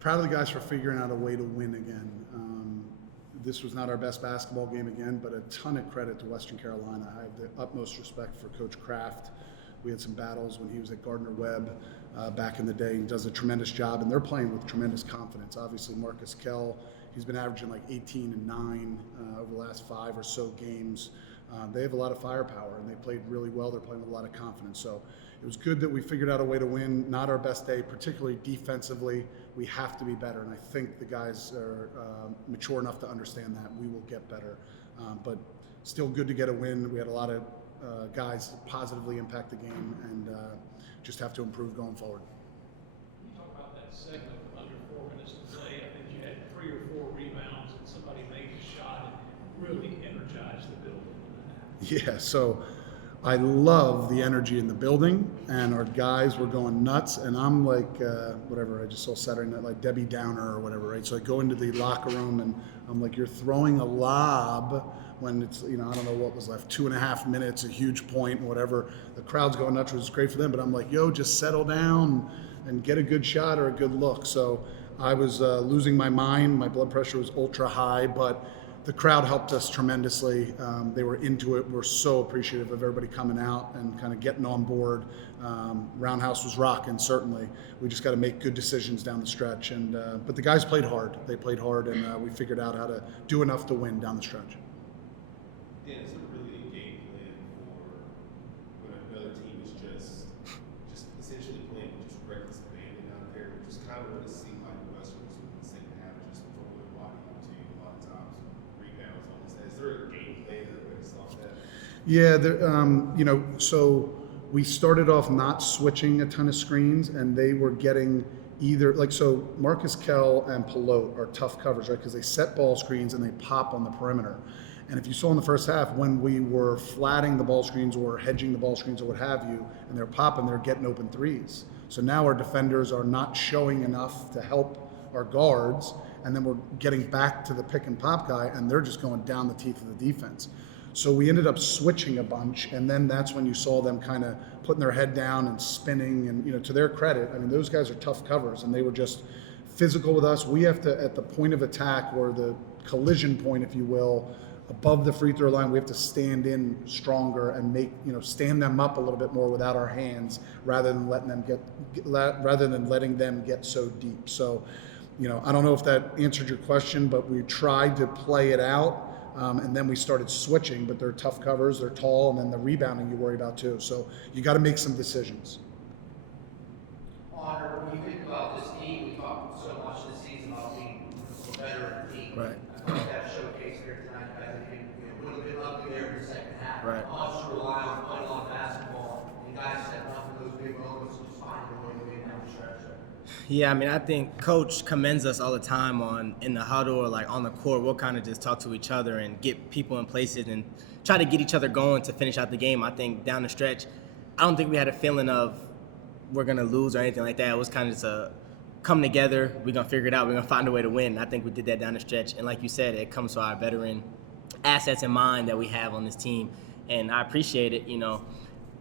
Proud of the guys for figuring out a way to win again. This was not our best basketball game again, but a ton of credit to Western Carolina. I have the utmost respect for Coach Kraft. We had some battles when he was at Gardner-Webb back in the day. He does a tremendous job, and they're playing with tremendous confidence. Obviously, Marcus Kell, he's been averaging like 18 and 9 over the last 5 or so games. They have a lot of firepower, and they played really well. They're playing with a lot of confidence. So it was good that we figured out a way to win. Not our best day, particularly defensively. We have to be better, and I think the guys are mature enough to understand that. We will get better. But still good to get a win. We had a lot of guys positively impact the game, and just have to improve going forward. You talk about that segment under 4 minutes to play. I think you had 3 or 4 rebounds, and somebody made a shot and really energized the building. Yeah, so I love the energy in the building, and our guys were going nuts, and I'm like, whatever, I just saw Saturday Night, like Debbie Downer or whatever, right? So I go into the locker room, and I'm like, you're throwing a lob when it's, I don't know what was left, 2.5 minutes, a huge point, whatever. The crowd's going nuts, which is great for them, but I'm like, yo, just settle down and get a good shot or a good look. So I was losing my mind. My blood pressure was ultra high, but the crowd helped us tremendously. They were into it. We're so appreciative of everybody coming out and kind of getting on board. Roundhouse was rocking, certainly. We just got to make good decisions down the stretch. And but the guys played hard. They played hard, and we figured out how to do enough to win down the stretch. Dan, is there really a game plan for when another team is just essentially playing just reckless abandon out there? Just kind of what it seemed like Western was in the second half, just throwing the body up to you a lot of times, rebounds on this. Is there a game plan or a way to stop that? Yeah, so we started off not switching a ton of screens, and they were getting either, so Marcus Kell and Pilote are tough covers, right? Because they set ball screens and they pop on the perimeter. And if you saw in the first half, when we were flatting the ball screens or hedging the ball screens or what have you, and they're popping, they're getting open threes. So now our defenders are not showing enough to help our guards, and then we're getting back to the pick and pop guy, and they're just going down the teeth of the defense. So we ended up switching a bunch, and then that's when you saw them kind of putting their head down and spinning. And, to their credit, I mean, those guys are tough covers, and they were just physical with us. We have to, at the point of attack, or the collision point, if you will, above the free throw line, we have to stand in stronger and make, stand them up a little bit more without our hands, rather than letting them get so deep. So, I don't know if that answered your question, but we tried to play it out. And then we started switching, but they're tough covers, they're tall, and then the rebounding you worry about too. So you got to make some decisions. Honor, when you think about this team, we talked so much this season about being a veteran team. Right. I thought that showcase here tonight, guys, I think it would have been ugly there in the second half. Right. How much rely on playing on basketball, and guys stepping up in those big moments and just finding a way to win down the stretch. Yeah, I think Coach commends us all the time in the huddle or on the court. We'll kind of just talk to each other and get people in places and try to get each other going to finish out the game. I think down the stretch, I don't think we had a feeling of we're going to lose or anything like that. It was kind of just a come together. We're going to figure it out. We're going to find a way to win. I think we did that down the stretch. And like you said, it comes to our veteran assets in mind that we have on this team. And I appreciate it.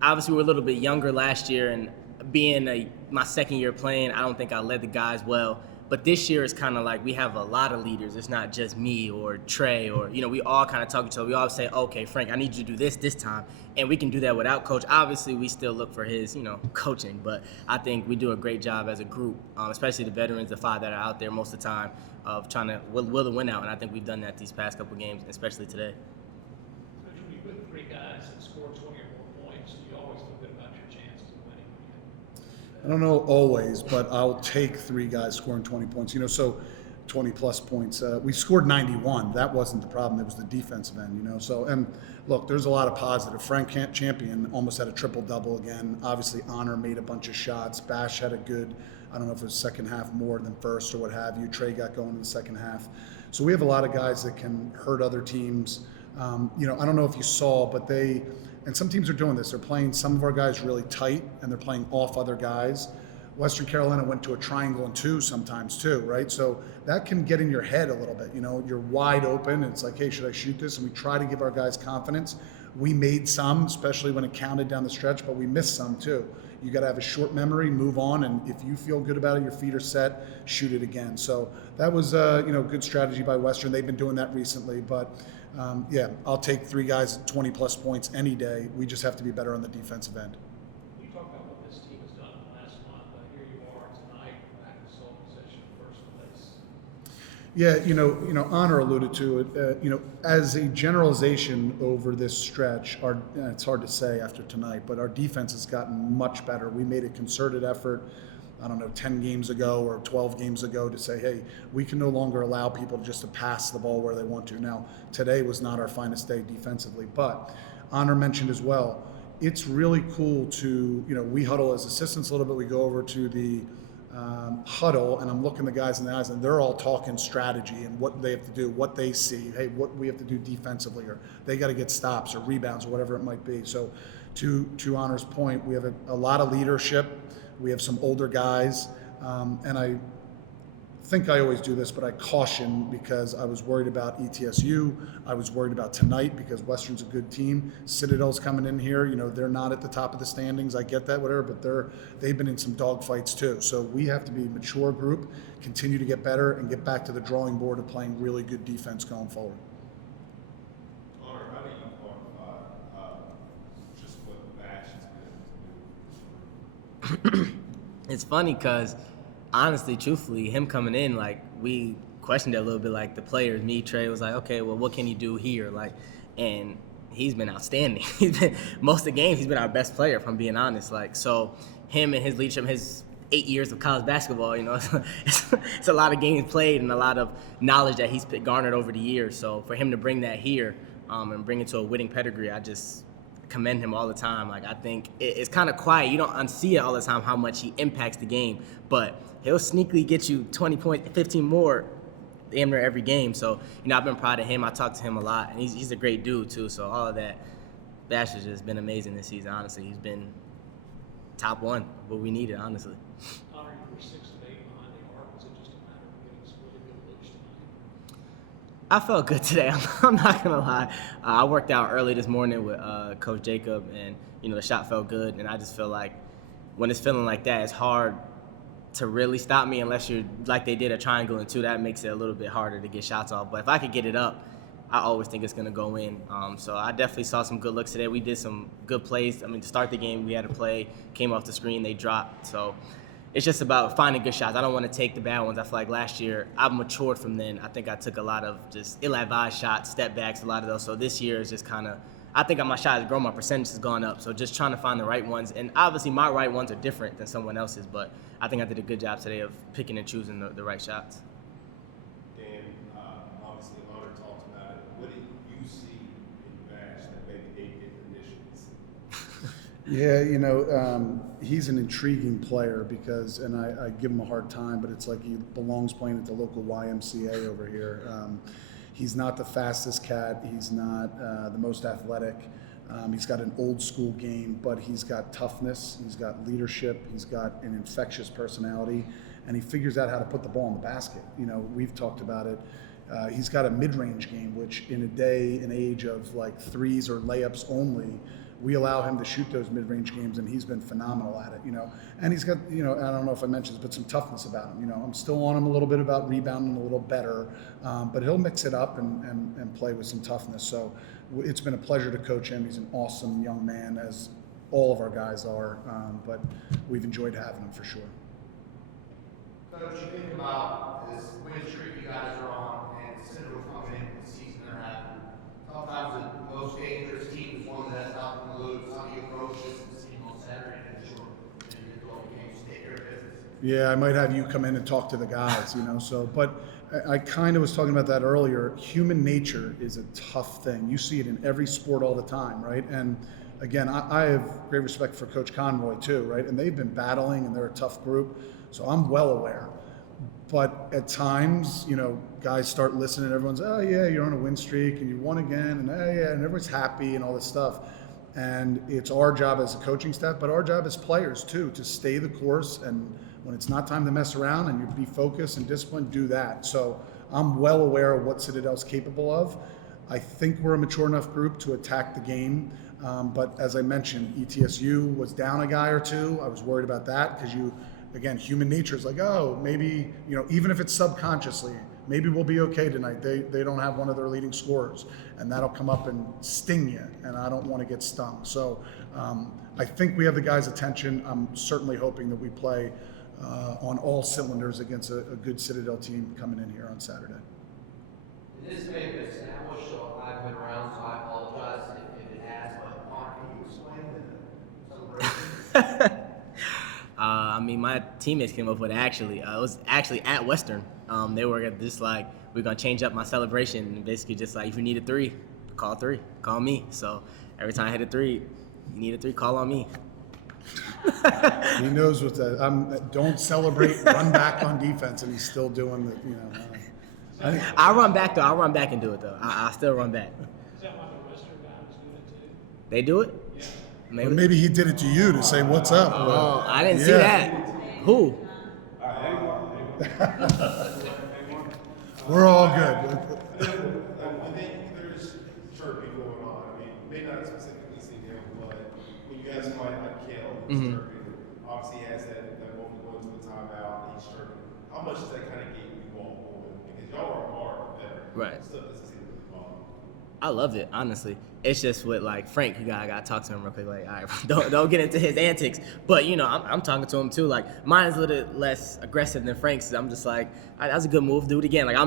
Obviously we were a little bit younger last year, and being my second year playing, I don't think I led the guys well. But this year it's kind of like we have a lot of leaders. It's not just me or Trey or, we all kind of talk to each other. We all say, okay, Frank, I need you to do this time. And we can do that without Coach. Obviously, we still look for his, coaching. But I think we do a great job as a group, especially the veterans, the 5 that are out there most of the time, of trying to will the win out. And I think we've done that these past couple games, especially today. Especially when you put 3 guys that score 20 or more points, you always feel good about your chances of winning. I don't know always, but I'll take 3 guys scoring 20 points. So 20 plus points. We scored 91. That wasn't the problem. It was the defensive end. So, and look, there's a lot of positive. Frank Champion almost had a triple double again. Obviously, Honor made a bunch of shots. Bash had a good, I don't know if it was second half more than first or what have you. Trey got going in the second half. So we have a lot of guys that can hurt other teams. I don't know if you saw, but and some teams are doing this. They're playing some of our guys really tight, and they're playing off other guys. Western Carolina went to a triangle and 2 sometimes too, right? So that can get in your head a little bit. You're wide open, and it's like, hey, should I shoot this? And we try to give our guys confidence. We made some, especially when it counted down the stretch, but we missed some too. You got to have a short memory, move on, and if you feel good about it, your feet are set, shoot it again. So that was good strategy by Western. They've been doing that recently, but yeah, I'll take 3 guys at 20 plus points any day. We just have to be better on the defensive end. You talk about what this team has done in the last month, but here you are tonight, back in sole possession of first place. Yeah, Honor alluded to it. As a generalization over this stretch, it's hard to say after tonight, but our defense has gotten much better. We made a concerted effort, 10 games ago or 12 games ago to say, hey, we can no longer allow people just to pass the ball where they want to. Now, today was not our finest day defensively, but Honor mentioned as well, it's really cool to, we huddle as assistants a little bit. We go over to the huddle, and I'm looking the guys in the eyes, and they're all talking strategy and what they have to do, what they see, hey, what we have to do defensively, or they got to get stops or rebounds or whatever it might be. So to Honor's point, we have a lot of leadership. We have some older guys, and I think I always do this, but I caution because I was worried about ETSU. I was worried about tonight because Western's a good team. Citadel's coming in here. They're not at the top of the standings. I get that, whatever, but they've been in some dog fights too. So we have to be a mature group, continue to get better, and get back to the drawing board of playing really good defense going forward. Honor, how do you quantify just what Bash has been able to do? It's funny because, honestly, truthfully, him coming in, like, we questioned it a little bit, like, the players. Me, Trey, was like, okay, well, what can he do here? Like, and he's been outstanding. Most of the games, he's been our best player, if I'm being honest. Like, so him and his leadership, his 8 years of college basketball, it's a lot of games played and a lot of knowledge that he's garnered over the years. So for him to bring that here and bring it to a winning pedigree, I just commend him all the time. Like, I think it's kind of quiet. You don't see it all the time how much he impacts the game, but he'll sneakily get you 20 points, 15 more damn near every game. So, I've been proud of him. I talk to him a lot, and he's a great dude too. So all of that, Bash has just been amazing this season, honestly. He's been top one, what we needed, honestly. Honor, you were 6 of 8 behind the arc. Was it just a matter of getting some really good looks tonight? I felt good today. I'm not gonna lie. I worked out early this morning with Coach Jacob, and the shot felt good. And I just feel like when it's feeling like that, it's hard to really stop me unless you're like they did a triangle and 2. That makes it a little bit harder to get shots off. But if I could get it up, I always think it's gonna go in. So I definitely saw some good looks today. We did some good plays. To start the game, we had a play, came off the screen, they dropped. So it's just about finding good shots. I don't want to take the bad ones. I feel like last year I've matured from then. I think I took a lot of just ill-advised shots, step backs, a lot of those. So this year is just kind of, I think my shot has grown, my percentage has gone up. So just trying to find the right ones. And obviously my right ones are different than someone else's, but I think I did a good job today of picking and choosing the right shots. Dan, obviously Honor talked about it. What do you see in Bash that maybe they didn't initially? Yeah, he's an intriguing player because, and I give him a hard time, but it's like he belongs playing at the local YMCA over here. He's not the fastest cat. He's not the most athletic. He's got an old school game, but he's got toughness. He's got leadership. He's got an infectious personality, and he figures out how to put the ball in the basket. We've talked about it. He's got a mid-range game, which in a day and age of like threes or layups only, we allow him to shoot those mid-range games, and he's been phenomenal at it, And he's got, I don't know if I mentioned this, but some toughness about him. I'm still on him a little bit about rebounding a little better, but he'll mix it up and play with some toughness. So it's been a pleasure to coach him. He's an awesome young man, as all of our guys are, but we've enjoyed having him for sure. Coach, you think about this win streak you guys are on, and Citadel coming into the season they're having. Sometimes the most dangerous team is one that has nothing to lose. How do you approach this and seeing on Saturday and ensure that you're doing games to take care of business? Yeah, I might have you come in and talk to the guys, but I kind of was talking about that earlier. Human nature is a tough thing. You see it in every sport all the time, right? And again, I have great respect for Coach Conroy too, right? And they've been battling, and they're a tough group, so I'm well aware. But at times, guys start listening, everyone's, oh yeah, you're on a win streak and you won again, and oh yeah, and everyone's happy and all this stuff. And it's our job as a coaching staff, but our job as players too, to stay the course, and when it's not time to mess around and you be focused and disciplined, do that. So I'm well aware of what Citadel's capable of. I think we're a mature enough group to attack the game. But as I mentioned, ETSU was down a guy or two. I was worried about that because again, human nature is like, oh, maybe, even if it's subconsciously, maybe we'll be okay tonight. They don't have one of their leading scorers, and that'll come up and sting you, and I don't want to get stung. So I think we have the guys' attention. I'm certainly hoping that we play on all cylinders against a good Citadel team coming in here on Saturday. This may have been established, so I've been around, so I apologize if it has, but Mark, can you explain the celebration? I mean, my teammates came up with it actually. It was actually at Western. They were just like, we're going to change up my celebration. And basically just like, if you need a three, call me. So every time I hit a three, you need a three, call on me. He knows what that. Don't celebrate, run back on defense, and he's still doing the. I'll run back though. I'll run back and do it though. I'll still run back. Is that why the Western guys do it too? They do it? Yeah. Maybe he did it to you to say what's up. Oh, I didn't see that. Who? We're all good. I think there's chirping going on. I mean, may not specifically see him, but when you guys find like Kale, who's chirping, obviously he has that moment going to the timeout, he's chirping. How much does that kind of get you all going? Because y'all are hard better. Right. Stuff doesn't seem to be bothering. I love it, honestly. It's just with like Frank, I gotta talk to him real quick. Like, all right, don't get into his antics. But I'm talking to him too. Like, mine's a little less aggressive than Frank's. I'm just like, all right, that's a good move. Do it again. Like,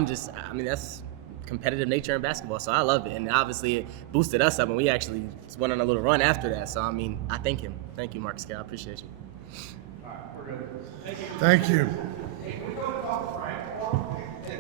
that's competitive nature in basketball. So I love it, and obviously it boosted us up, and we actually went on a little run after that. So I thank him. Thank you, Marcus. I appreciate you. Thank you.